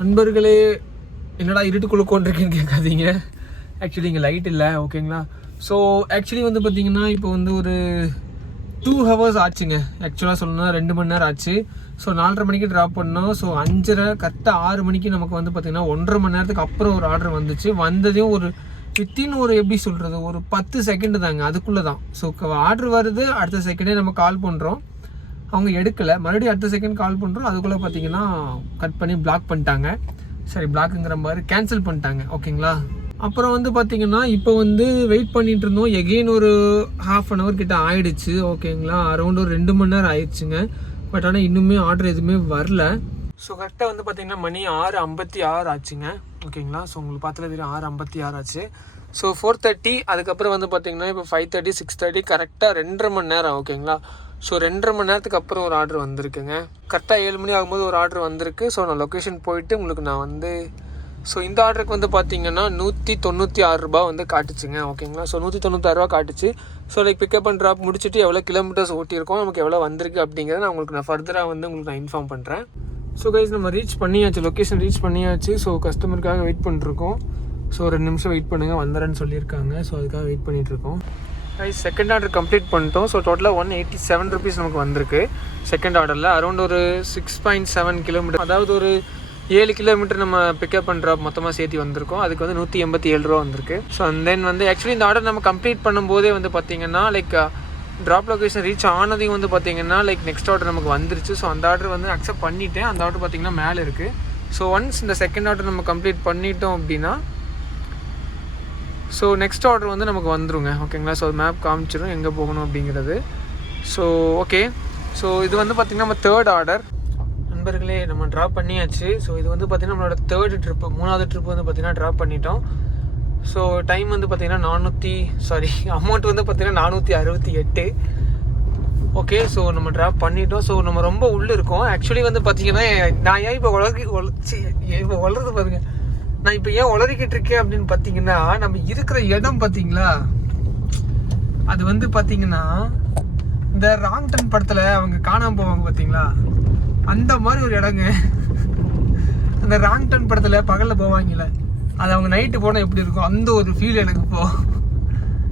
நண்பர்களே, என்னடா இருட்டுக்குள்ளே கொண்டிருக்கேன்னு கேட்காதீங்க. ஆக்சுவலி இங்கே லைட் இல்லை, ஓகேங்களா. ஸோ ஆக்சுவலி வந்து பார்த்தீங்கன்னா இப்போ வந்து ஒரு 2 hours ஆச்சுங்க. ஆக்சுவலாக சொல்லணும்னா 2 மணி நேரம் ஆச்சு. ஸோ 4:30 மணிக்கு ட்ராப் பண்ணோம். ஸோ 5:30 கரெக்டாக 6 மணிக்கு நமக்கு வந்து பார்த்திங்கன்னா 1.5 மணி நேரத்துக்கு அப்புறம் ஒரு ஆர்டர் வந்துச்சு. வந்ததையும் ஒரு வித்தின் ஒரு எப்படி சொல்கிறது, ஒரு 10 செகண்டு தாங்க, அதுக்குள்ளே தான். ஸோ ஆர்டர் வருது, அடுத்த செகண்டே நம்ம கால் பண்ணுறோம், அவங்க எடுக்கலை. மறுபடியும் அடுத்த செகண்ட் கால் பண்ணுறோம், அதுக்குள்ளே பார்த்தீங்கன்னா கட் பண்ணி பிளாக் பண்ணிட்டாங்க. சரி, பிளாக்குங்கிற மாதிரி கேன்சல் பண்ணிட்டாங்க, ஓகேங்களா. அப்புறம் வந்து பார்த்தீங்கன்னா இப்போ வந்து வெயிட் பண்ணிட்டு இருந்தோம். எகெயின் ஒரு 1/2 hour கிட்ட ஆயிடுச்சு, ஓகேங்களா. அரௌண்ட் ஒரு 2 மணி நேரம் ஆயிடுச்சுங்க. பட் ஆனால் இன்னுமே ஆர்டர் எதுவுமே வரல. ஸோ கரெக்டாக வந்து பார்த்தீங்கன்னா மணி 6:56 ஆச்சுங்க, ஓகேங்களா. ஸோ உங்களுக்கு பார்த்துல தெரியும் 6:56 ஆச்சு. ஸோ 4:30, அதுக்கப்புறம் வந்து பார்த்தீங்கன்னா இப்போ 5:30, 6:30, கரெக்டாக 2.5 மணி நேரம், ஓகேங்களா. ஸோ 2.5 மணி நேரத்துக்கு அப்புறம் ஒரு ஆர்டர் வந்திருக்குங்க. கரெக்டாக 7 மணி ஆகும்போது ஒரு ஆர்டர் வந்திருக்கு. ஸோ நான் லொக்கேஷன் போயிட்டு உங்களுக்கு நான் வந்து ஸோ இந்த ஆர்டருக்கு வந்து பார்த்தீங்கன்னா 196 ரூபா வந்து காட்டுச்சுங்க, ஓகேங்களா. ஸோ 196 ரூபா காட்டுச்சு. So like pickup and drop முடிச்சுட்டு எவ்வளோ கிலோமீட்டர்ஸ் ஓட்டியிருக்கோம், நமக்கு எவ்வளோ வந்திருக்கு அப்படிங்கிறத நான் ஃபர்தராக வந்து உங்களுக்கு நான் இன்ஃபார்ம் பண்ணுறேன். ஸோ கைஸ், நம்ம ரீச் பண்ணியாச்சு, லொக்கேஷன் ரீச் பண்ணியாச்சு. ஸோ கஸ்டமருக்காக வெயிட் பண்ணிட்டுருக்கோம். ஸோ 2 நிமிஷம் வெயிட் பண்ணுங்கள், வந்துடுறேன்னு சொல்லியிருக்காங்க. ஸோ அதுக்காக வெயிட் பண்ணிகிட்ருக்கோம். கைஸ், செகண்ட் ஆர்டர் கம்ப்ளீட் பண்ணிட்டோம். ஸோ டோட்டலாக 187 rupees நமக்கு வந்திருக்கு செகண்ட் ஆர்டரில். அரௌண்ட் ஒரு 6.7 கிலோமீட்டர், அதாவது ஒரு 7 கிலோமீட்டர் நம்ம பிக்கப் அண்ட் ட்ராப் மொத்தமாக சேர்த்து வந்திருக்கோம். அதுக்கு வந்து 187 ரூபா வந்திருக்கு. ஸோ அண்ட் தென் வந்து ஆக்சுவலி இந்த ஆர்டர் நம்ம கம்ப்ளீட் பண்ணும்போதே வந்து பார்த்தீங்கன்னா லைக் ட்ராப் லொக்கேஷன் ரீச் ஆனதையும் வந்து பார்த்தீங்கன்னா லைக் நெக்ஸ்ட் ஆர்டர் நமக்கு வந்துருச்சு. ஸோ அந்த ஆர்டர் வந்து அக்செப்ட் பண்ணிவிட்டேன். அந்த ஆர்டர் பார்த்தீங்கன்னா மேலே இருக்குது. ஸோ ஒன்ஸ் இந்த செகண்ட் ஆர்டர் நம்ம கம்ப்ளீட் பண்ணிட்டோம் அப்படின்னா ஸோ நெக்ஸ்ட் ஆர்டர் வந்து நமக்கு வந்துருங்க, ஓகேங்களா. ஸோ மேப் காமிச்சிடும் எங்கே போகணும் அப்படிங்கிறது. ஸோ ஓகே, ஸோ இது வந்து பார்த்திங்கன்னா நம்ம தேர்ட் ஆர்டர். நண்பர்களே, நம்ம ட்ராப் பண்ணியாச்சு. ஸோ இது வந்து பார்த்திங்கன்னா நம்மளோட தேர்டு ட்ரிப்பு, 3வது ட்ரிப்பு வந்து பார்த்திங்கன்னா ட்ராப் பண்ணிட்டோம். ஸோ டைம் வந்து பார்த்திங்கன்னா அமௌண்ட் வந்து பார்த்திங்கன்னா 468. ஓகே, ஸோ நம்ம ட்ராப் பண்ணிட்டோம். ஸோ நம்ம ரொம்ப உள்ளே இருக்கோம். ஆக்சுவலி வந்து பார்த்திங்கன்னா நான் ஏன் இப்போ வளர்றது பாருங்க, நான் இப்போ ஏன் உளறிக்கிட்டு இருக்கேன் அப்படின்னு பார்த்தீங்கன்னா, நம்ம இருக்கிற இடம் பார்த்தீங்களா, அது வந்து பார்த்தீங்கன்னா இந்த ராங் டர்ன் படத்தில் அவங்க காணாமல் போவாங்க பார்த்தீங்களா, அந்த மாதிரி ஒரு இடங்க. அந்த ராங் டர்ன் படத்தில் பகலில் போவாங்கல்ல, அது அவங்க நைட்டு போனால் எப்படி இருக்கும், அந்த ஒரு ஃபீல் எனக்கு இப்போ.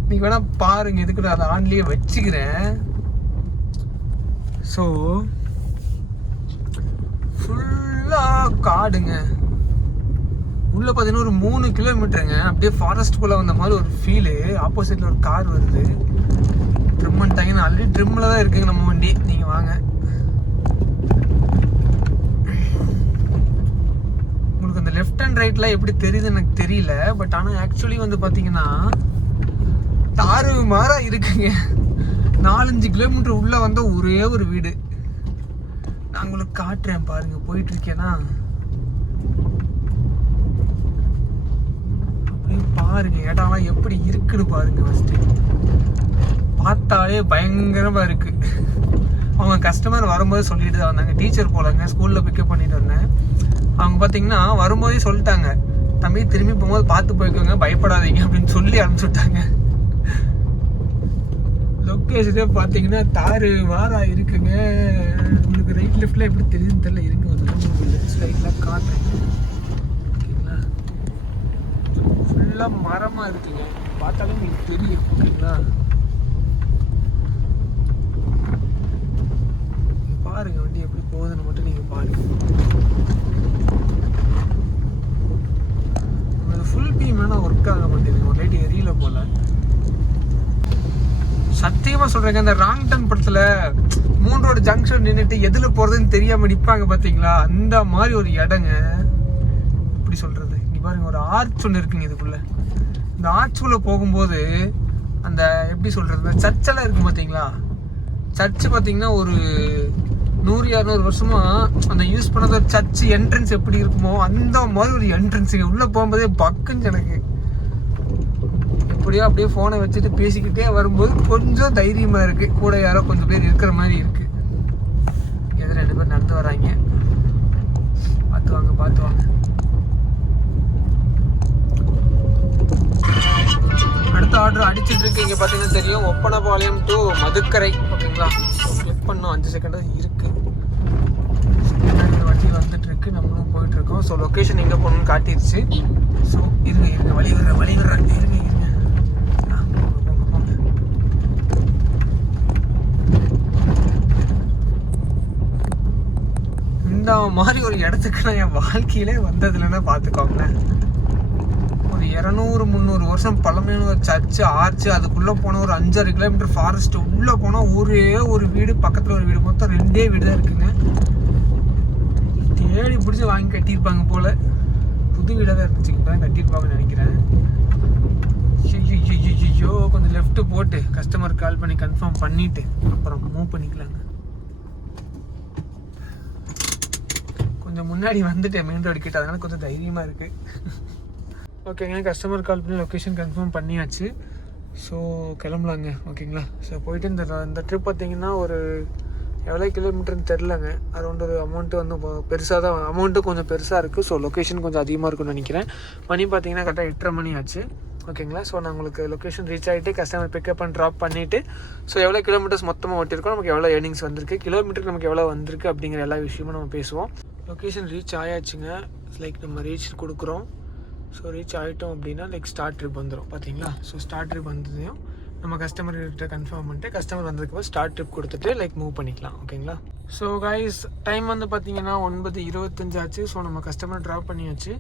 நீங்கள் வேணால் பாருங்கள், இதுக்கு நான் அதை ஆன்லேயே வச்சுக்கிறேன். ஸோ ஃபுல்லாக காடுங்க. உள்ளே பார்த்தீங்கன்னா ஒரு 3 கிலோமீட்டருங்க, அப்படியே ஃபாரஸ்ட்டுக்குள்ளே வந்த மாதிரி ஒரு ஃபீலு. ஆப்போசிட்டில் ஒரு கார் வருது, ட்ரிம் பண்ணிட்டாங்கன்னா. ஆல்ரெடி ட்ரிம்மில் தான் இருக்குங்க நம்ம வண்டி. நீங்கள் வாங்க, உங்களுக்கு அந்த லெஃப்ட் அண்ட் ரைட்லாம் எப்படி தெரியுது எனக்கு தெரியல. பட் ஆனால் ஆக்சுவலி வந்து பார்த்தீங்கன்னா தாறு மாறாக இருக்குங்க. 4-5 கிலோமீட்டர் உள்ளே வந்த ஒரே ஒரு வீடு. நான் உங்களுக்கு காட்டுறேன் பாருங்கள், போயிட்டுருக்கேன்னா பாருங்க இடம்லாம் எப்படி இருக்குன்னு பாருங்க. ஃபர்ஸ்ட் பார்த்தாலே பயங்கரமா இருக்கு. அவங்க கஸ்டமர் வரும்போது சொல்லிட்டு தான் வந்தாங்க, டீச்சர் போலங்க, ஸ்கூல்ல பிக்கப் பண்ணிட்டு வந்தேன். அவங்க பார்த்தீங்கன்னா வரும்போதே சொல்லிட்டாங்க, தம்பி திரும்பி போகும்போது பார்த்து போய்க்கோங்க, பயப்படாதீங்க அப்படின்னு சொல்லி அனுப்பிச்சுட்டாங்க. லொக்கேஷனே பார்த்தீங்கன்னா தாறு வாரா இருக்குங்க. உங்களுக்கு ரைட் லெஃப்ட்ல எப்படி தெரியுதுன்னு தெரியல, இருங்க வந்து ஸ்லைட்லாம் காட்டுறேன். ஃபுல்லாக மரமாக இருக்குங்க, பார்த்தாலும் உங்களுக்கு தெரியும், ஓகேங்களா. பாருங்க வண்டி எப்படி போகுதுன்னு மட்டும் நீங்கள் பாருங்க. ஃபுல் பீம் வேணால் ஒர்க் ஆக மாட்டேங்குது, ஒரு லைட் எரியல போல. சத்தியமாக சொல்கிறேங்க, இந்த ராங் டர்ன் படத்தில் 3 ரோடு ஜங்ஷன் நின்றுட்டு எதில் போகிறதுன்னு தெரியாமல் நிற்பாங்க பார்த்தீங்களா, அந்த மாதிரி ஒரு இடங்க. எப்படி சொல்கிறது, பாருங்க ஒரு ஆர்ச் ஒன்று இருக்குங்க இதுக்குள்ள. இந்த ஆர்ச்சுக்குள்ள போகும்போது அந்த எப்படி சொல்றது, இந்த சர்ச்செல்லாம் இருக்கு பார்த்தீங்களா, சர்ச்சு பார்த்தீங்கன்னா ஒரு 100-200 வருஷமா அந்த யூஸ் பண்ணது ஒரு சர்ச் என்ட்ரன்ஸ் எப்படி இருக்குமோ அந்த மாதிரி ஒரு என்ட்ரன்ஸுங்க. உள்ள போகும்போதே பக்குன்னு எனக்கு. எப்படியோ அப்படியே ஃபோனை வச்சுட்டு பேசிக்கிட்டே வரும்போது கொஞ்சம் தைரியமா இருக்கு, கூட யாரோ கொஞ்சம் பேர் இருக்கிற மாதிரி இருக்கு. எதிர 2 பேர் நடந்து வராங்க, பார்த்து வாங்க. அடுத்த ஆர்டர் அடிச்சுட்டு இருக்கு. இங்கே பார்த்தீங்கன்னா தெரியும், ஒப்பனபாளையம் டு மதுக்கரை, ஓகேங்களா. கிளிக் பண்ணோம், 5 செகண்ட் இருக்கு. வண்டி வந்துட்டு இருக்கு. லொக்கேஷனுக்கு நம்மளும் போயிட்டுருக்கோம். ஸோ லொக்கேஷன் எங்கே போகணும்னு காட்டிடுச்சு. ஸோ இருங்க வழி விடுறேன் இருங்க. போங்க. இந்த மாதிரி ஒரு இடத்துக்கு நான் என் வாழ்க்கையிலே வந்ததுலன்னா பார்த்துக்கோங்களேன். ஒரு 200-300 வருஷம் பழமையான ஒரு சர்ச்சு ஆர்ச்சு, அதுக்குள்ளே போனால் ஒரு 5-6 கிலோமீட்டர் ஃபாரஸ்ட் உள்ளே போனால் ஒரே ஒரு வீடு, பக்கத்தில் ஒரு வீடு, மொத்தம் 2 வீடு தான் இருக்குங்க. தேடி பிடிச்சி வாங்கி கட்டியிருப்பாங்க போல். புது வீடாக தான் இருந்துச்சு, இப்போ தான் கட்டியிருப்பாங்கன்னு நினைக்கிறேன். ஐயோ கொஞ்சம் லெஃப்ட்டு போட்டு கஸ்டமர் கால் பண்ணி கன்ஃபார்ம் பண்ணிவிட்டு அப்புறம் மூவ் பண்ணிக்கலாங்க. கொஞ்சம் முன்னாடி வந்துட்டேன் மெயின் ரோடு கிட்ட, அதனால கொஞ்சம் தைரியமாக இருக்குது. ஓகேங்க, கஸ்டமர் கால் பண்ணி லொக்கேஷன் கன்ஃபார்ம் பண்ணியாச்சு. ஸோ கிளம்பலாங்க. ஓகேங்களா, ஸோ போயிட்டு இந்த ட்ரிப் பார்த்தீங்கன்னா ஒரு எவ்வளோ கிலோமீட்டர்னு தெரிலங்க. அரௌண்ட் ஒரு அமௌண்ட்டு வந்து பெருசாக தான், அமௌண்ட்டு கொஞ்சம் பெருசாக இருக்குது. ஸோ லொக்கேஷன் கொஞ்சம் அதிகமாக இருக்குன்னு நினைக்கிறேன். மணி பார்த்தீங்கன்னா கரெக்டாக 8:30 மணி ஆச்சு. ஓகேங்களா, ஸோ நான் உங்களுக்கு லொக்கேஷன் ரீச் ஆகிட்டு கஸ்டமர் பிக்கப் அண்ட் ட்ராப் பண்ணிவிட்டு ஸோ எவ்வளோ கிலோமீட்டர்ஸ் மொத்தமாக ஓட்டியிருக்கோம், நமக்கு எவ்வளோ ஏர்னிங்ஸ் வந்திருக்கு, கிலோமீட்டருக்கு நமக்கு எவ்வளோ வந்திருக்கு அப்படிங்கிற எல்லா விஷயமும் நம்ம பேசுவோம். லொக்கேஷன் ரீச் ஆயாச்சுங்க. லைக் நம்ம ரீச் கொடுக்குறோம். ஸோ ரீச் ஆகிட்டோம் அப்படின்னா லைக் ஸ்டார்ட் ட்ரிப் வந்துடும் பார்த்தீங்களா. ஸோ ஸ்டார்ட் ட்ரிப் வந்ததையும் நம்ம கஸ்டமர்கிட்ட கன்ஃபார்ம் பண்ணிட்டு கஸ்டமர் வந்ததுக்கப்புறம் ஸ்டார்ட் ட்ரிப் கொடுத்துட்டு லைக் மூவ் பண்ணிக்கலாம். ஓகேங்களா, ஸோ கைஸ் டைம் வந்து பார்த்தீங்கன்னா 9:25 ஆச்சு. ஸோ நம்ம கஸ்டமர் ட்ராப் பண்ணியாச்சு.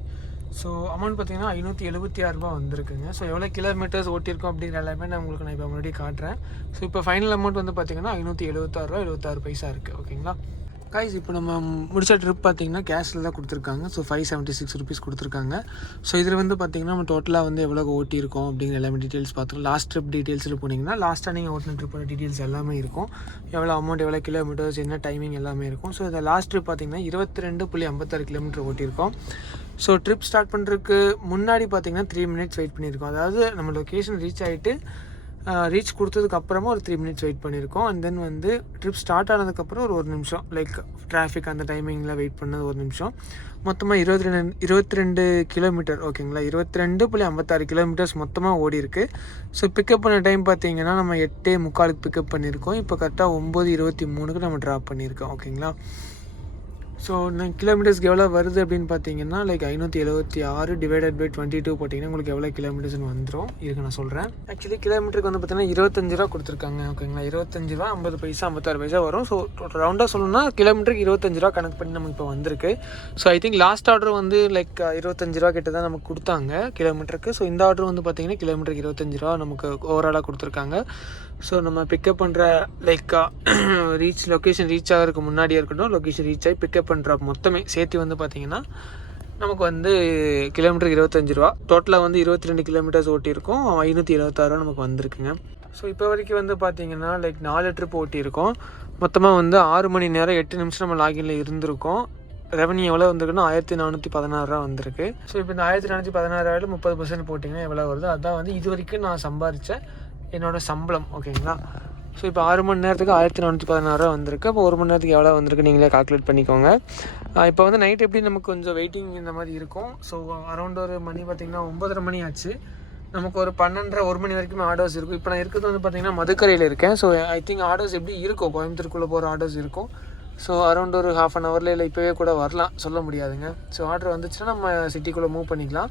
ஸோ அமௌண்ட் பார்த்தீங்கன்னா 576 ரூபா வந்திருக்குங்க. ஸோ எவ்வளோ கிலோமீட்டர்ஸ் ஓட்டியிருக்கோம் அப்படிங்கிற எல்லாமே நான் உங்களுக்கு இப்போ முன்னாடி காட்டுறேன். ஸோ இப்போ ஃபைனல் அமௌண்ட் வந்து பார்த்தீங்கன்னா 576 ரூபா 76 பைசா இருக்குது. ஓகேங்களா கைஸ், இப்போ நம்ம முடிச்ச ட்ரிப் பார்த்தீங்கன்னா கேஷில் தான் கொடுத்துருக்காங்க. ஸோ 576 ருபீஸ் கொடுத்துருக்காங்க. ஸோ இதில் வந்து பார்த்தீங்கன்னா நம்ம டோட்டலாக வந்து எவ்வளோ ஓட்டியிருக்கோம் அப்படிங்கிற எல்லாமே டீட்டெயில்ஸ் பார்த்துருக்கோம். லாஸ்ட் ட்ரிப் டீட்டெயில்ஸில் போனீங்கன்னா லாஸ்ட்டாக நீங்கள் ஓட்டின ட்ரிப்போட டீட்டெயில்ஸ் எல்லாமே இருக்கும். எவ்வளோ அமௌண்ட், எவ்வளோ கிலோமீட்டர்ஸ், என்ன டைமிங் எல்லாமே இருக்கும். ஸோ இந்த லாஸ்ட் ட்ரிப் பார்த்தீங்கன்னா 22.56 கிலோமீட்டர் ஓட்டியிருக்கோம். ஸோ ட்ரிப் ஸ்டார்ட் பண்ணுறதுக்கு முன்னாடி பார்த்தீங்கன்னா 3 மினிட்ஸ் வெயிட் பண்ணியிருக்கோம். அதாவது நம்ம லொக்கேஷன் ரீச் ஆகிட்டு ரீச் கொடுத்ததுக்கு அப்புறமா ஒரு 3 மினிட்ஸ் வெயிட் பண்ணியிருக்கோம். அண்ட் தென் வந்து ட்ரிப் ஸ்டார்ட் ஆனதுக்கப்புறம் ஒரு நிமிஷம் லைக் டிராஃபிக் அந்த டைமிங்கில் வெயிட் பண்ணது ஒரு நிமிஷம். மொத்தமாக 22 கிலோமீட்டர். ஓகேங்களா, 22.56 கிலோமீட்டர்ஸ் மொத்தமாக ஓடி இருக்குது. ஸோ பிக்கப் பண்ண டைம் பார்த்தீங்கன்னா நம்ம 8:45 பிக்கப் பண்ணியிருக்கோம். இப்போ கரெக்டாக 9:23 நம்ம ட்ராப் பண்ணியிருக்கோம். ஓகேங்களா, ஸோ கிலோமீட்டர்ஸ்க்கு எவ்வளோ வருது அப்படின்னு பார்த்தீங்கன்னா லைக் 576 டிவைடட் பை 22 போட்டிங்கன்னா உங்களுக்கு எவ்வளோ கிலோமீட்டர்ஸ்னு வந்துடும். இதுக்கு நான் சொல்கிறேன். ஆக்சுவலி கிலோமீட்டருக்கு வந்து பார்த்தீங்கன்னா 25 ரூபா கொடுத்துருக்காங்க. ஓகேங்களா, 25 ரூபா 50 பைசா 56 பைசா வரும். ஸோ ரவுண்டாக சொல்லணும்னா கிலோமீட்டருக்கு 25 ரூபா கணக்கு பண்ணி நமக்கு இப்போ வந்திருக்கு. So I think last order வந்து லைக் 25 ரூபா கிட்ட தான் நமக்கு கொடுத்தாங்க கிலோமீட்டருக்கு. ஸோ இந்த ஆர்டர் வந்து பார்த்தீங்கன்னா கிலோமீட்டருக்கு 25 ரூபா நமக்கு ஓவராலாக கொடுத்துருக்காங்க. ஸோ நம்ம பிக்கப் பண்ணுற லைக் லொக்கேஷன் ரீச் ஆகிறதுக்கு முன்னாடியே இருக்கட்டும், லொக்கேஷன் ரீச் ஆகி பிக்கப் பண்ணுற மொத்தமே சேர்த்து வந்து பார்த்திங்கன்னா நமக்கு வந்து கிலோமீட்டருக்கு 25 ரூபா. டோட்டலாக வந்து 22 கிலோமீட்டர்ஸ் ஓட்டியிருக்கோம். 576 ரூபா நமக்கு வந்திருக்குங்க. ஸோ இப்போ வரைக்கும் வந்து பார்த்திங்கன்னா லைக் 4 ட்ரிப் ஓட்டியிருக்கோம். மொத்தமாக வந்து 6 மணி நேரம் 8 நிமிஷம் நம்ம லாகினில் இருந்திருக்கோம். ரெவன்யூ எவ்வளோ வந்திருக்குன்னா 1416 ரூபா வந்திருக்கு. ஸோ இப்போ இந்த 1416 30% போட்டிங்கன்னா எவ்வளோ வருது, அதுதான் வந்து இது வரைக்கும் நான் சம்பாதிச்ச என்னோடய சம்பளம். ஓகேங்களா, ஸோ இப்போ 6 மணி நேரத்துக்கு 1416 ரூபா வந்திருக்கு. அப்போ 1 மணி நேரத்துக்கு எவ்வளோ வந்திருக்கு நீங்களே கால்குலேட் பண்ணிக்கோங்க. இப்போ வந்து நைட் எப்படி நமக்கு கொஞ்சம் வெயிட்டிங் இந்த மாதிரி இருக்கும். ஸோ அரௌண்ட் ஒரு மணி பார்த்திங்கன்னா 9:30 மணி ஆச்சு. நமக்கு ஒரு 12:30 1 மணி வரைக்கும் ஆர்டர்ஸ் இருக்கும். இப்போ நான் இருக்கிறது வந்து பார்த்திங்கன்னா மதுக்கரையில் இருக்கேன். ஸோ ஐ திங்க் ஆர்டர்ஸ் எப்படி இருக்கும், கோயம்புத்தூருக்குள்ளே போகிற ஆர்டர்ஸ் இருக்கும். ஸோ அரௌண்ட் ஒரு ½ அன் ஹவரில் இல்லை இப்போவே கூட வரலாம், சொல்ல முடியாதுங்க. ஸோ ஆர்டர் வந்துச்சுன்னா நம்ம சிட்டிக்குள்ளே மூவ் பண்ணிக்கலாம்.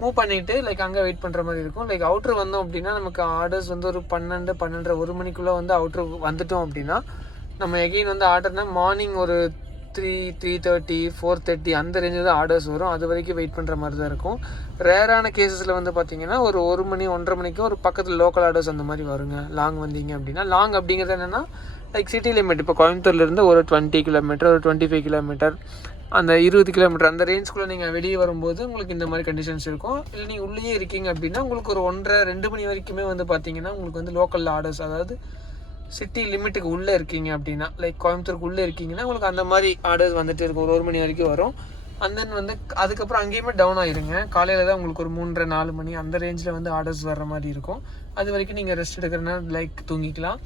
மூவ் பண்ணிவிட்டு லைக் அங்கே வெயிட் பண்ணுற மாதிரி இருக்கும். லைக் அவுட்ரு வந்தோம் அப்படின்னா நமக்கு ஆர்டர்ஸ் வந்து ஒரு 12:30 1 மணிக்குள்ளே வந்து அவுட்ரு வந்துட்டோம் அப்படின்னா நம்ம எகெயின் வந்து ஆர்டர்னா மார்னிங் ஒரு 3:30 4:30 அந்த ரேஞ்சில் தான் ஆர்டர்ஸ் வரும். அது வரைக்கும் வெயிட் பண்ணுற மாதிரி தான் இருக்கும். ரேரான கேசஸில் வந்து பார்த்திங்கன்னா ஒரு 1 மணி 1:30 மணிக்கு ஒரு பக்கத்தில் லோக்கல் ஆர்டர்ஸ் அந்த மாதிரி வருங்க. லாங் வந்தீங்க அப்படின்னா, லாங் அப்படிங்கிறது என்னென்னா லைக் சிட்டி லிமிட். இப்போ கோயம்புத்தூர்லேருந்து ஒரு 20 கிலோமீட்டர், ஒரு 25 கிலோமீட்டர், அந்த 20 கிலோமீட்டர் அந்த ரேஞ்சுக்குள்ளே நீங்கள் வெளியே வரும்போது உங்களுக்கு இந்த மாதிரி கண்டிஷன்ஸ் இருக்கும். இல்லை நீங்கள் உள்ளே இருக்கீங்க அப்படின்னா உங்களுக்கு ஒரு 1:30-2 மணி வரைக்குமே வந்து பார்த்தீங்கன்னா உங்களுக்கு வந்து லோக்கல் ஆர்டர்ஸ், அதாவது சிட்டி லிமிட்டுக்கு உள்ளே இருக்கீங்க அப்படின்னா லைக் கோயம்புத்தூருக்கு உள்ளே இருக்கீங்கன்னா உங்களுக்கு அந்த மாதிரி ஆர்டர்ஸ் வந்துட்டு இருக்கும். ஒரு 1 மணி வரைக்கும் வரும். அண்ட் தென் வந்து அதுக்கப்புறம் அங்கேயுமே டவுன் ஆகிருங்க. காலையில் தான் உங்களுக்கு ஒரு 3:30-4 மணி அந்த ரேஞ்சில் வந்து ஆர்டர்ஸ் வர்ற மாதிரி இருக்கும். அது வரைக்கும் நீங்கள் ரெஸ்ட் எடுக்கிறனா லைக் தூங்கிக்கலாம்.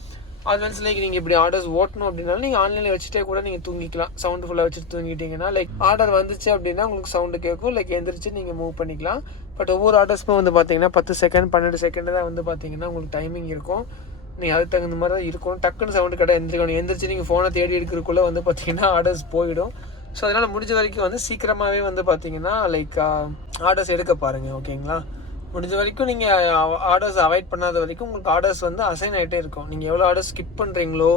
அட்வான்ஸ் லைக் நீங்கள் இப்படி ஆர்டர்ஸ் ஓட்டணும் அப்படின்னாலும் நீங்கள் ஆன்லைனில் வச்சுட்டே கூட நீங்கள் தூங்கிக்கலாம். சவுண்டு ஃபுல்லாக வச்சுட்டு தூங்கிட்டீங்கன்னா லைக் ஆர்டர் வந்துச்சு அப்படின்னா உங்களுக்கு சவுண்டு கேட்கும். லைக் எந்திரிச்சு நீங்கள் மூவ் பண்ணிக்கலாம். பட் ஒவ்வொரு ஆர்டர்ஸ்க்கும் வந்து பார்த்தீங்கன்னா 10 செகண்ட் 12 செகண்ட் தான் வந்து பார்த்தீங்கன்னா உங்களுக்கு டைமிங் இருக்கும். நீங்கள் அதுக்கு தகுந்த மாதிரி தான் இருக்கும். டக்குன்னு சவுண்டு கடை எந்திரிச்சு நீங்கள் ஃபோனை தேடி எடுக்கிறதுக்குள்ளே வந்து பார்த்தீங்கன்னா ஆர்டர்ஸ் போயிடும். ஸோ அதனால் முடிஞ்ச வரைக்கும் வந்து சீக்கிரமாகவே வந்து பார்த்தீங்கன்னா லைக் ஆர்டர்ஸ் எடுக்க பாருங்கள். ஓகேங்களா, முடிஞ்ச வரைக்கும் நீங்கள் ஆர்டர்ஸ் அவாய்ட் பண்ணாத வரைக்கும் உங்களுக்கு ஆர்டர்ஸ் வந்து அசைன் ஆகிட்டே இருக்கும். நீங்கள் எவ்வளோ ஆர்டர்ஸ் ஸ்கிப் பண்ணுறீங்களோ,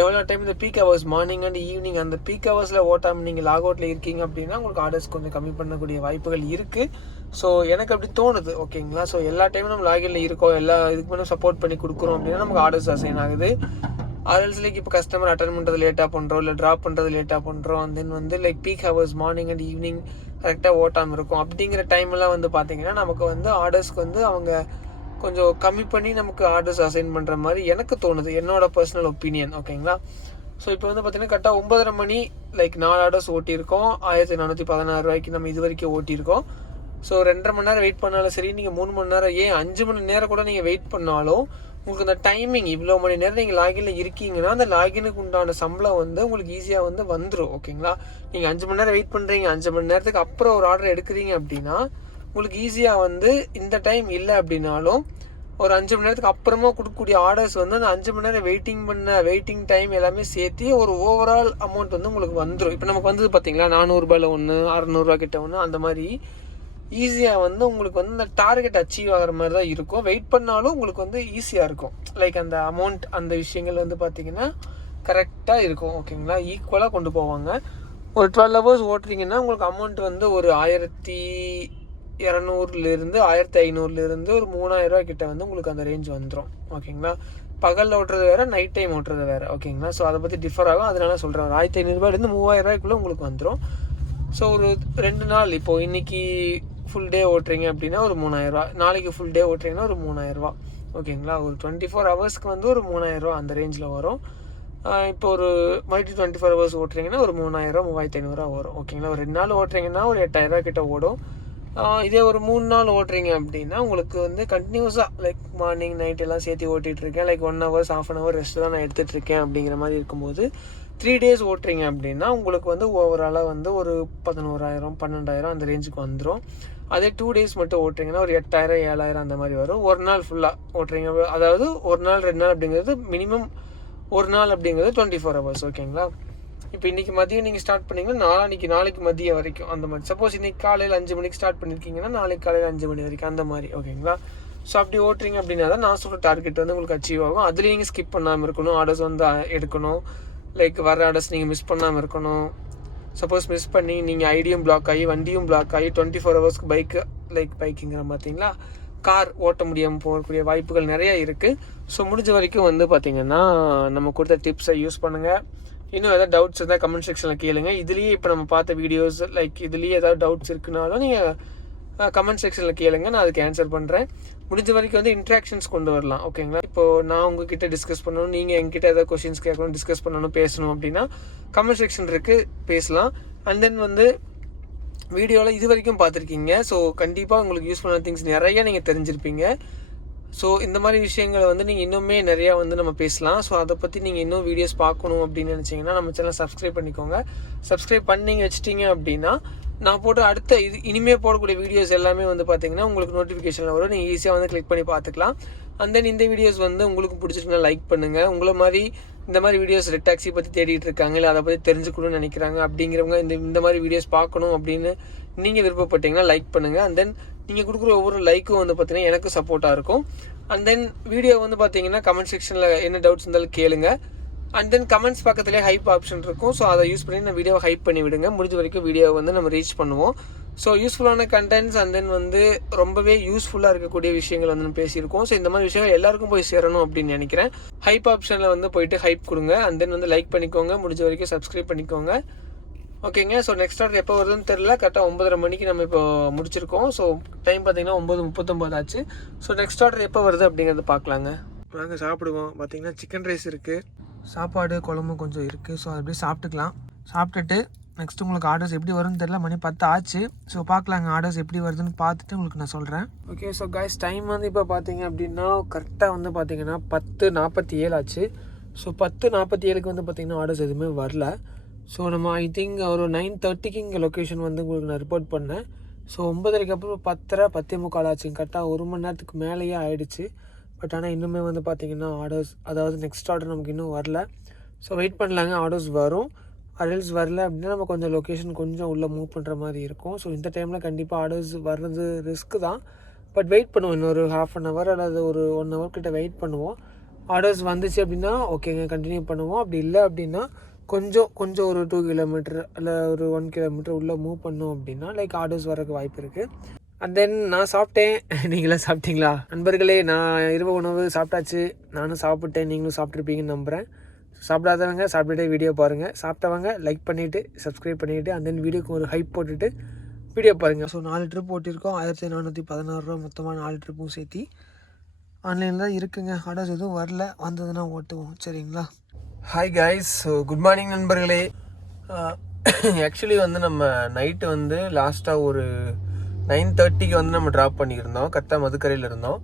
எவ்வளோ டைம் இந்த peak hours morning and evening அந்த பீக் ஹவர்ஸில் ஓட்டாமல் நீங்கள் லாக் அவுட்டில் இருக்கீங்க அப்படின்னா உங்களுக்கு ஆர்டர்ஸ் கொஞ்சம் கம்மி பண்ணக்கூடிய வாய்ப்புகள் இருக்குது. ஸோ எனக்கு அப்படி தோணுது. ஓகேங்களா, ஸோ எல்லா டைமும் நம்ம லாகின்ல இருக்கோம், எல்லா இதுக்கு மேலே சப்போர்ட் பண்ணி கொடுக்குறோம் அப்படின்னா நமக்கு ஆர்டர்ஸ் அசைன் ஆகுது. ஆர்எல்ஸ் லைக் இப்போ கஸ்டமர் அட்டன் பண்ணுறது லேட்டாக பண்ணுறோம், இல்லை ட்ராப் பண்ணுறது லேட்டாக பண்ணுறோம், அண்ட் தென் வந்து like peak hours morning and evening கரெக்டாக ஓட்டாமல் இருக்கும். அப்படிங்கிற டைம்லாம் வந்து பார்த்தீங்கன்னா நமக்கு வந்து ஆர்டர்ஸ்க்கு வந்து அவங்க கொஞ்சம் கம்மி பண்ணி நமக்கு ஆர்டர்ஸ் அசைன் பண்ணுற மாதிரி எனக்கு தோணுது, என்னோட பர்சனல் ஒப்பீனியன். ஓகேங்களா, ஸோ இப்போ வந்து பார்த்தீங்கன்னா கரெக்டாக 9:30 மணி லைக் 4 ஆர்டர்ஸ் ஓட்டியிருக்கோம். 1416 ரூபாய்க்கு நம்ம இது வரைக்கும் ஓட்டியிருக்கோம். ஸோ 2.5 மணி நேரம் வெயிட் பண்ணாலும் சரி, நீங்கள் 3 மணி நேரம், ஏன் 5 மணி நேரம் கூட நீங்கள் வெயிட் பண்ணாலும் உங்களுக்கு அந்த டைமிங் இவ்வளோ மணி நேரம் நீங்கள் லாகின்ல இருக்கீங்கன்னா அந்த லாகினுக்கு உண்டான சம்பளம் வந்து உங்களுக்கு ஈஸியாக வந்து வந்துடும். ஓகேங்களா, நீங்கள் 5 மணி நேரம் வெயிட் பண்ணுறீங்க, 5 மணி நேரத்துக்கு அப்புறம் ஒரு ஆர்டர் எடுக்கிறீங்க அப்படின்னா உங்களுக்கு ஈஸியாக வந்து இந்த டைம் இல்லை அப்படின்னாலும் ஒரு 5 மணி நேரத்துக்கு அப்புறமா கொடுக்கக்கூடிய ஆர்டர்ஸ் வந்து அந்த 5 மணி நேரம் வெயிட்டிங் டைம் எல்லாமே சேர்த்து ஒரு ஓவரால் அமௌண்ட் வந்து உங்களுக்கு வந்துடும். இப்போ நமக்கு வந்தது பார்த்தீங்களா, 400 ரூபாயில் ஒன்று, 600 ரூபா கிட்ட ஒன்று, அந்த மாதிரி ஈஸியாக வந்து உங்களுக்கு வந்து அந்த டார்கெட் அச்சீவ் ஆகிற மாதிரி தான் இருக்கும். வெயிட் பண்ணாலும் உங்களுக்கு வந்து ஈஸியாக இருக்கும். லைக் அந்த அமௌண்ட் அந்த விஷயங்கள் வந்து பார்த்தீங்கன்னா கரெக்டாக இருக்கும். ஓகேங்களா, ஈக்குவலாக கொண்டு போவாங்க. ஒரு 12 ஹவர்ஸ் ஓட்டுறீங்கன்னா உங்களுக்கு அமௌண்ட் வந்து ஒரு 1200 1500 ஒரு 3000 ரூபா கிட்ட வந்து உங்களுக்கு அந்த ரேஞ்ச் வந்துடும். ஓகேங்களா, பகலில் ஓட்டுறது வேறு, நைட் டைம் ஓட்டுறது வேறு. ஓகேங்களா, ஸோ அதை பற்றி டிஃபர் ஆகும். அதனால சொல்கிறேன், 1500 ரூபாயிலேருந்து 3000 ரூபாய்க்குள்ளே உங்களுக்கு வந்துடும். ஸோ ஒரு 2 நாள், இப்போது இன்றைக்கி ஃபுல் டே ஓட்டுறீங்க அப்படின்னா ஒரு 3000 ரூபா, நாளைக்கு ஃபுல் டே ஓட்டுறீங்கன்னா ஒரு 3000 ரூபா. ஓகேங்களா, ஒரு 24 ஹவர்ஸ்க்கு வந்து ஒரு 3000 ரூபா அந்த ரேஞ்சில் வரும். இப்போ ஒரு மறுபடியும் 24 ஹவர்ஸ் ஓட்டுறீங்கன்னா ஒரு 3000 ரூபா 3500 ரூபா வரும். ஓகேங்களா, ஒரு 2 நாள் ஓட்டுறீங்கன்னா ஒரு 8000 ரூபா கிட்ட ஓடும். இதே ஒரு 3 நாள் ஓட்டுறீங்க அப்படின்னா உங்களுக்கு வந்து கண்டினியூஸாக லைக் மார்னிங் நைட் எல்லாம் சேர்த்து ஓட்டிகிட்டு இருக்கேன், லைக் 1 ஹவர்ஸ் 1/2 hour ரெஸ்ட் தான் நான் எடுத்துகிட்டு இருக்கேன் அப்படிங்கிற மாதிரி இருக்கும்போது 3 days ஓட்டுறீங்க அப்படின்னா உங்களுக்கு வந்து ஓவராலாக வந்து ஒரு 11,000 12,000 அந்த ரேஞ்சுக்கு வந்துடும். அதே 2 days மட்டும் ஓட்டுறீங்கன்னா ஒரு 8,000 7,000 அந்த மாதிரி வரும். ஒரு நாள் ஃபுல்லாக ஓட்டுறீங்க, அதாவது ஒரு நாள் 2 நாள் அப்படிங்கிறது மினிமம், ஒரு நாள் அப்படிங்கிறது 24 ஹவர்ஸ். ஓகேங்களா, இப்போ இன்றைக்கி மதியம் நீங்கள் ஸ்டார்ட் பண்ணிங்கன்னா நாளைக்கு மதியம் வரைக்கும் அந்த மாதிரி. சப்போஸ் இன்றைக்கி காலையில் 5 மணிக்கு ஸ்டார்ட் பண்ணியிருக்கீங்கன்னா நாளைக்கு காலையில் 5 மணி வரைக்கும் அந்த மாதிரி. ஓகேங்களா, ஸோ அப்படி ஓட்டுறீங்க அப்படின்னா தான் நான் சொல்கிற டார்கெட் வந்து உங்களுக்கு அச்சீவ் ஆகும். அதுலேயும் நீங்கள் ஸ்கிப் பண்ணாமல் இருக்கணும், ஆர்டர்ஸ் வந்து எடுக்கணும், லைக் வர ஆர்டர்ஸ் நீங்கள் மிஸ் பண்ணாமல் இருக்கணும். சப்போஸ் மிஸ் பண்ணி நீங்கள் ஐடியும் பிளாக் ஆகி வண்டியும் பிளாக் ஆகி 24 ஹவர்ஸ்க்கு பைக்குங்கிற பார்த்தீங்களா கார் ஓட்ட முடியாமல் போகக்கூடிய வாய்ப்புகள் நிறையா இருக்குது. ஸோ முடிஞ்ச வரைக்கும் வந்து பார்த்திங்கன்னா நம்ம கொடுத்த டிப்ஸை யூஸ் பண்ணுங்கள். இன்னும் எதாவது டவுட்ஸ் இருந்தால் கமெண்ட் செக்ஷனில் கேளுங்க. இதுலேயே இப்போ நம்ம பார்த்த வீடியோஸ் லைக் இதுலேயே ஏதாவது டவுட்ஸ் இருக்குனாலும் நீங்கள் கமெண்ட் செக்ஷனில் கேளுங்க, நான் அதுக்கு ஆன்சர் பண்ணுறேன். முடிஞ்ச வரைக்கும் வந்து இன்ட்ராக்ஷன்ஸ் கொண்டு வரலாம். ஓகேங்களா, இப்போது நான் உங்ககிட்ட டிஸ்கஸ் பண்ணணும், நீங்கள் எங்கிட்ட ஏதாவது கொஷின்ஸ் கேட்கணும், டிஸ்கஸ் பண்ணணும், பேசணும் அப்படின்னா கமெண்ட் செக்ஷன் இருக்குது, பேசலாம். அண்ட் தென் வந்து வீடியோவில் இது வரைக்கும் பார்த்துருக்கீங்க, ஸோ கண்டிப்பாக உங்களுக்கு யூஸ்ஃபுல்லான திங்ஸ் நிறைய நீங்கள் தெரிஞ்சிருப்பீங்க. ஸோ இந்த மாதிரி விஷயங்களை வந்து நீங்கள் இன்னுமே நிறையா வந்து நம்ம பேசலாம். ஸோ அதை பற்றி நீங்கள் இன்னும் வீடியோஸ் பார்க்கணும் அப்படின்னு நினச்சிங்கன்னா நம்ம சேனல் சப்ஸ்கிரைப் பண்ணிக்கோங்க. சப்ஸ்கிரைப் பண்ணி வச்சிட்டிங்க அப்படின்னா நான் போட்டு அடுத்த இனிமேல் போடக்கூடிய வீடியோஸ் எல்லாமே வந்து பார்த்தீங்கன்னா உங்களுக்கு நோட்டிஃபிகேஷனில் வரும், நீங்கள் ஈஸியாக வந்து கிளிக் பண்ணி பார்த்துக்கலாம். அண்ட் தென் இந்த வீடியோஸ் வந்து உங்களுக்கு பிடிச்சிருக்குன்னா லைக் பண்ணுங்கள். உங்களை மாதிரி இந்த மாதிரி வீடியோஸ் ரெட் டாக்ஸி பற்றி தேடிட்டு இருக்காங்க, இல்லை அதை பற்றி தெரிஞ்சுக்கணும்னு நினைக்கிறாங்க அப்படிங்கிறவங்க இந்த மாதிரி வீடியோஸ் பார்க்கணும் அப்படின்னு நீங்கள் விருப்பப்பட்டீங்கன்னா லைக் பண்ணுங்கள். அண்ட் தென் நீங்கள் கொடுக்குற ஒவ்வொரு லைக்கும் வந்து பார்த்தீங்கன்னா எனக்கு சப்போர்ட்டாக இருக்கும். அண்ட் தென் வீடியோ வந்து பார்த்தீங்கன்னா கமெண்ட் செக்ஷனில் என்ன டவுட்ஸ் இருந்தாலும் கேளுங்க. அண்ட் தென் கமெண்ட்ஸ் பக்கத்துலேயே ஹைப் ஆப்ஷன் இருக்கும், ஸோ அதை யூஸ் பண்ணி நான் வீடியோவை ஹைப் பண்ணி விடுங்க. முடிஞ்ச வரைக்கும் வீடியோவை வந்து நம்ம ரீச் பண்ணுவோம். ஸோ யூஸ்ஃபுல்லான கண்டென்ட்ஸ் அண்ட் தென் வந்து ரொம்பவே யூஸ்ஃபுல்லாக இருக்கக்கூடிய விஷயங்கள் வந்து நம்ம பேசியிருக்கோம். ஸோ இந்த மாதிரி விஷயங்கள் எல்லாருக்கும் போய் சேரணும் அப்படின்னு நினைக்கிறேன். ஹைப் ஆப்ஷனில் வந்து போயிட்டு ஹைப் கொடுங்க. அண்ட் தென் வந்து லைக் பண்ணிக்கோங்க, முடிஞ்ச வரைக்கும் சப்ஸ்கிரைப் பண்ணிக்கோங்க. ஓகேங்க, ஸோ நெக்ஸ்ட் ஆர்டர் எப்போ வருதுன்னு தெரில. கரெக்டாக 9:30 மணிக்கு நம்ம இப்போ முடிச்சிருக்கோம். ஸோ டைம் பார்த்தீங்கன்னா 9:39 ஆச்சு. ஸோ நெக்ஸ்ட் ஆர்டர் எப்போ வருது அப்படிங்கிறத பார்க்கலாங்க. வாங்க சாப்பிடுவோம். பார்த்தீங்கன்னா சிக்கன் ரைஸ் இருக்குது, சாப்பாடு குழம்பு கொஞ்சம் இருக்குது. ஸோ அப்படியே சாப்பிட்டுக்கலாம். சாப்பிட்டுட்டு நெக்ஸ்ட் உங்களுக்கு ஆர்டர்ஸ் எப்படி வரும்னு தெரில, மணி 10 ஆச்சு. ஸோ பார்க்கலாங்க, ஆர்டர்ஸ் எப்படி வருதுன்னு பார்த்துட்டு உங்களுக்கு நான் சொல்கிறேன். ஓகே, ஸோ கைஸ் டைம் வந்து இப்போ பார்த்தீங்க அப்படின்னா கரெக்டாக வந்து பார்த்தீங்கன்னா 10:47 ஆச்சு. ஸோ 10:47க்கு வந்து பார்த்தீங்கன்னா ஆர்டர்ஸ் எதுவுமே வரல. ஸோ நம்ம ஐ திங்க் ஒரு 9:30க்கு இங்கே லொக்கேஷன் வந்து உங்களுக்கு நான் ரிப்போர்ட் பண்ணேன். ஸோ 9:30க்கு அப்புறம் 10:30 10:45 ஆச்சுங்க. கரெக்டாக 1 மணி நேரத்துக்கு மேலேயே ஆகிடுச்சு. பட் ஆனால் இன்னுமே வந்து பார்த்திங்கன்னா ஆர்டர்ஸ், அதாவது நெக்ஸ்ட் ஆர்டர் நமக்கு இன்னும் வரல. ஸோ வெயிட் பண்ணலாங்க, ஆர்டர்ஸ் வரும். ஆர்டர்ஸ் வரல அப்படின்னா நம்ம கொஞ்சம் லொக்கேஷன் கொஞ்சம் உள்ளே மூவ் பண்ணுற மாதிரி இருக்கும். ஸோ இந்த டைமில் கண்டிப்பாக ஆர்டர்ஸ் வர்றது ரிஸ்க்கு தான். பட் வெயிட் பண்ணுவோம், இன்னொரு 1/2 hour அல்லது ஒரு 1 hour கிட்ட வெயிட் பண்ணுவோம். ஆர்டர்ஸ் வந்துச்சு அப்படின்னா ஓகேங்க கண்டினியூ பண்ணுவோம். அப்படி இல்லை அப்படின்னா கொஞ்சம் ஒரு 2 கிலோமீட்டர் இல்லை ஒரு 1 கிலோமீட்டர் உள்ளே மூவ் பண்ணோம் அப்படின்னா லைக் ஆர்டர்ஸ் வரக்கு வாய்ப்பு இருக்குது. அண்ட் தென் நான் சாப்பிட்டேன், நீங்களாம் சாப்பிட்டீங்களா? நண்பர்களே, நான் இரவு உணவு சாப்பிட்டாச்சு. நானும் சாப்பிட்டேன், நீங்களும் சாப்பிட்ருப்பீங்கன்னு நம்புகிறேன். சாப்பிடாதவங்க சாப்பிட்டுட்டே வீடியோ பாருங்கள், சாப்பிட்டவங்க லைக் பண்ணிவிட்டு சப்ஸ்கிரைப் பண்ணிவிட்டு அண்ட் தென் வீடியோக்கு ஒரு ஹைப் போட்டுட்டு வீடியோ பாருங்கள். ஸோ 4 ட்ரிப் ஓட்டியிருக்கோம், 1416 ரூபா மொத்தமாக 4 ட்ரிப்பும் சேர்த்தி. ஆன்லைனில் தான் இருக்குங்க, ஆர்டர்ஸ் எதுவும் வரல, வந்ததுன்னா ஓட்டுவோம். சரிங்களா? Hi guys, so good morning நண்பர்களே. ஆக்சுவலி வந்து நம்ம நைட்டு வந்து லாஸ்ட்டாக ஒரு 9:30க்கு வந்து நம்ம ட்ராப் பண்ணியிருந்தோம். கரெக்டாக மதுக்கரையில் இருந்தோம்.